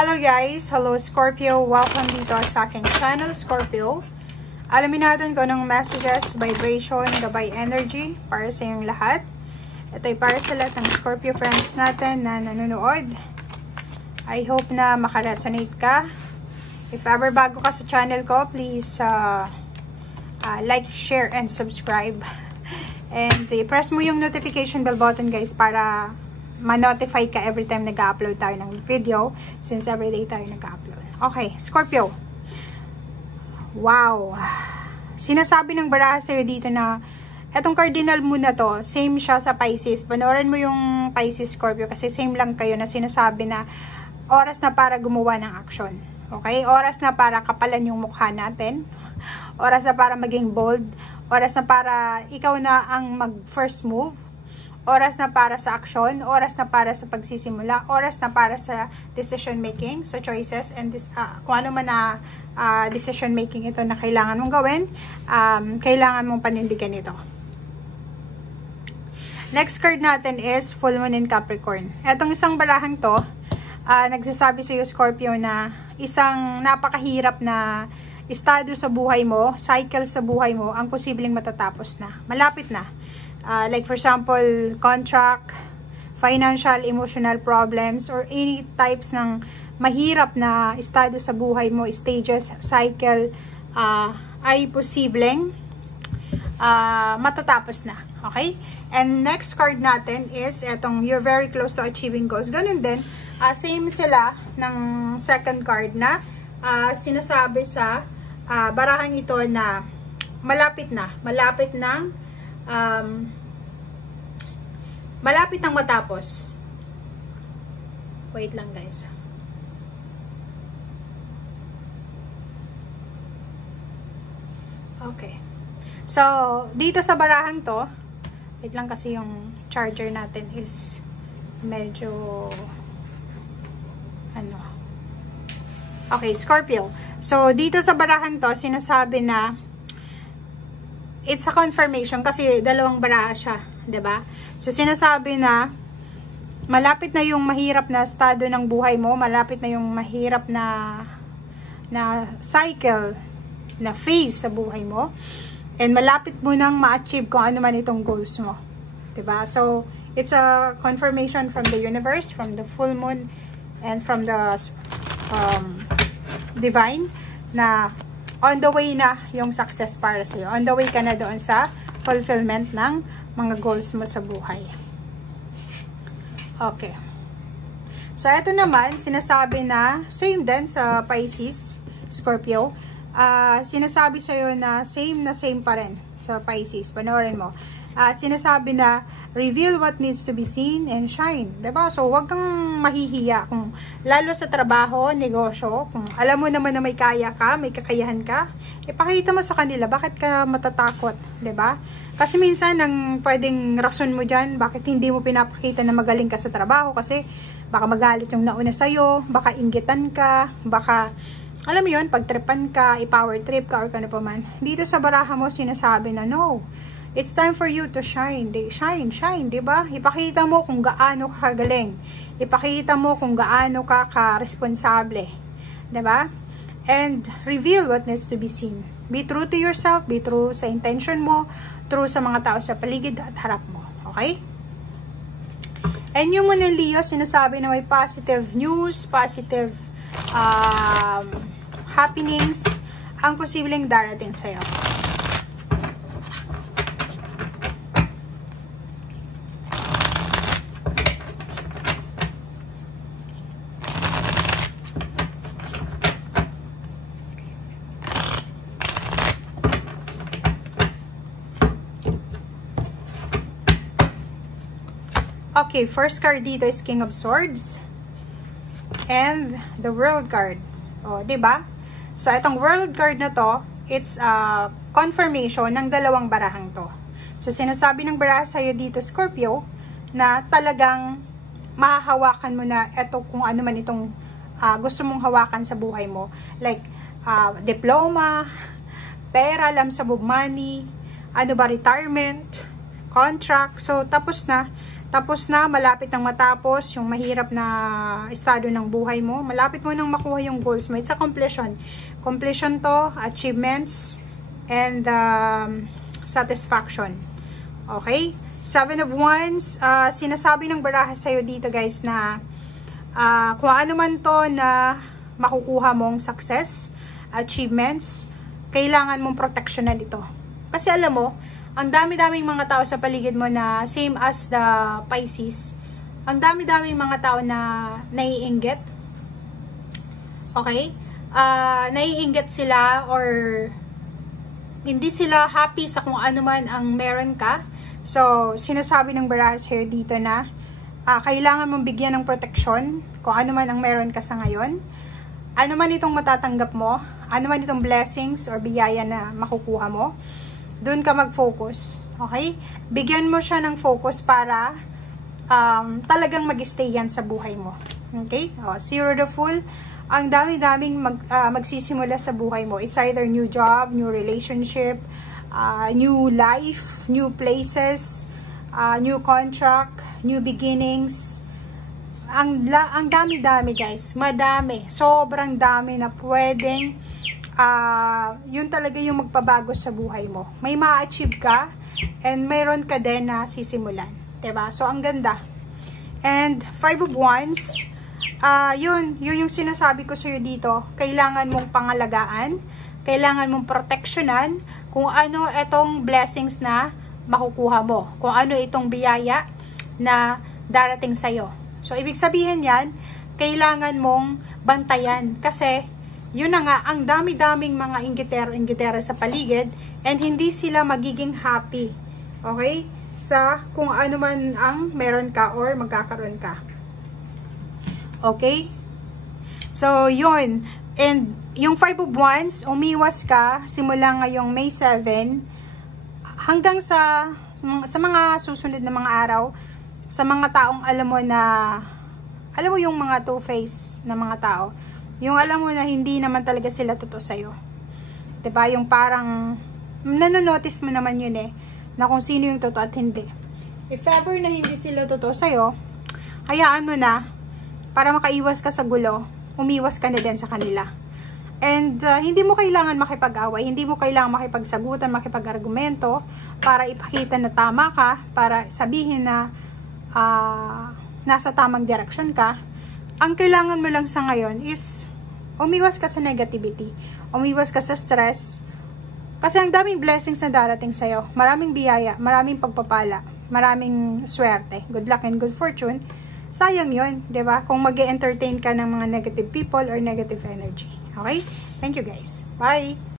Hello guys! Hello Scorpio! Welcome dito sa aking channel, Scorpio. Alamin natin kung anong messages, vibration, gabay energy para sa inyong lahat. Ito ay para sa lahat ng Scorpio friends natin na nanonood. I hope na makaresonate ka. If ever bago ka sa channel ko, please like, share, and subscribe. And i-press mo yung notification bell button guys para ma-notify ka every time nag-upload tayo ng video, since everyday tayo nag-upload. Okay, Scorpio. Wow. Sinasabi ng baraha sa'yo dito na etong cardinal moon na to, same siya sa Pisces. Panoorin mo yung Pisces, Scorpio, kasi same lang kayo na sinasabi na oras na para gumawa ng action. Okay? Oras na para kapalan yung mukha natin. Oras na para maging bold. Oras na para ikaw na ang mag-first move. Oras na para sa action, oras na para sa pagsisimula, oras na para sa decision making, sa choices, and kung ano man na decision making ito na kailangan mong gawin, kailangan mong panindigan ito. Next card natin is Full Moon in Capricorn. Etong isang barahang to, nagsasabi sa iyo, Scorpio, na isang napakahirap na estado sa buhay mo, cycle sa buhay mo, ang posibleng matatapos na. Malapit na. Like for example, contract, financial, emotional problems, or any types ng mahirap na estado sa buhay mo, stages, cycle, ay posibleng matatapos na. Okay? And next card natin is etong you're very close to achieving goals. Ganun din, same sila ng second card na sinasabi sa barahang ito na malapit nang matapos. Wait lang guys. Okay. So, dito sa barahang to, wait lang kasi yung charger natin is medyo Okay, Scorpio. So, dito sa barahang to, sinasabi na it's a confirmation kasi dalawang baraha siya, 'di ba? So sinasabi na malapit na yung mahirap na estado ng buhay mo, malapit na yung mahirap na cycle, na phase sa buhay mo, and malapit mo nang ma-achieve kung ano man itong goals mo, 'di ba? So it's a confirmation from the universe, from the full moon, and from the divine na on the way na yung success para sa'yo. On the way ka na doon sa fulfillment ng mga goals mo sa buhay. Okay. So, ito naman, sinasabi na, same din sa Pisces, Scorpio. Sinasabi sa'yo na same pa rin sa Pisces. Panoorin mo. Sinasabi na, reveal what needs to be seen and shine. Diba? So, wag kang mahihiya. Kung, lalo sa trabaho, negosyo, kung alam mo naman na may kaya ka, may kakayahan ka, ipakita mo sa kanila, bakit ka matatakot? Diba? Kasi minsan, ang pwedeng rason mo dyan, bakit hindi mo pinapakita na magaling ka sa trabaho, kasi baka magalit yung nauna sa'yo, baka inggitan ka, baka, alam mo yun, pagtripan ka, i-power trip ka, or kano pa man. Dito sa baraha mo, sinasabi na, no, it's time for you to shine. Shine, diba? Ipakita mo kung gaano ka kagaling. Ipakita mo kung gaano ka ka-responsable. Diba? And reveal what needs to be seen. Be true to yourself, be true sa intention mo, true sa mga tao sa paligid at harap mo. Okay? And yung muna Leo, sinasabi na may positive news, positive happenings ang posibleng darating sa'yo. Okay, first card dito is King of Swords and the World card. O, diba? So, itong World card na to, it's a confirmation ng dalawang barahang to. So, sinasabi ng baraha sa'yo dito, Scorpio, na talagang mahahawakan mo na ito kung ano man itong gusto mong hawakan sa buhay mo. Like, diploma, pera, lump sum of money, retirement, contract. So, tapos na. tapos na, malapit nang matapos yung mahirap na estado ng buhay mo. Malapit mo nang makuha yung goals mo. It's a completion. Completion to, achievements, and satisfaction. Okay? Seven of Wands, sinasabi ng baraha sa'yo dito guys na kung ano man to na makukuha mong success, achievements, kailangan mong proteksyonan ito. Kasi alam mo, ang dami-daming mga tao sa paligid mo na same as the Pisces, ang dami-daming mga tao na naiinggit. Okay? Naiinggit sila or hindi sila happy sa kung ano man ang meron ka. So, sinasabi ng baraha sa'yo dito na kailangan mong bigyan ng proteksyon kung ano man ang meron ka sa ngayon. Ano man itong matatanggap mo, ano man itong blessings or biyaya na makukuha mo, doon ka mag-focus. Okay? Bigyan mo siya ng focus para talagang mag-stay yan sa buhay mo. Okay? See, you're the Fool. Ang dami-daming magsisimula sa buhay mo. It's either new job, new relationship, new life, new places, new contract, new beginnings. Ang dami-dami guys, madami, sobrang dami na pwedeng yun talaga yung magpabago sa buhay mo. May ma-achieve ka and mayroon ka din na sisimulan, diba? So ang ganda. And Five of Wands, yun yung sinasabi ko sa'yo dito. Kailangan mong pangalagaan, kailangan mong proteksyonan kung ano itong blessings na makukuha mo, kung ano itong biyaya na darating sa'yo. So, ibig sabihin yan, kailangan mong bantayan. Kasi, yun na nga, ang dami-daming mga inggitero-inggitera sa paligid and hindi sila magiging happy. Okay? Sa kung ano man ang meron ka or magkakaroon ka. Okay? So, yun. And, yung Five of Wands, umiwas ka simula ngayong May 7 hanggang sa mga susunod na mga araw, sa mga taong alam mo yung mga two-face na mga tao, yung alam mo na hindi naman talaga sila totoo sa'yo. Diba? Yung parang, nanonotice mo naman yun na kung sino yung totoo at hindi. If ever na hindi sila totoo sa'yo, hayaan mo na, para makaiwas ka sa gulo, umiwas ka na din sa kanila. And hindi mo kailangan makipag-away, hindi mo kailangan makipagsagutan, makipag-argumento, para ipakita na tama ka, para sabihin na nasa tamang direksyon ka. Ang kailangan mo lang sa ngayon is umiwas ka sa negativity, umiwas ka sa stress, kasi ang daming blessings na darating sa'yo, maraming biyaya, maraming pagpapala, maraming swerte, good luck and good fortune. Sayang yun, diba? Kung mag-entertain ka ng mga negative people or negative energy. Okay? Thank you guys. Bye!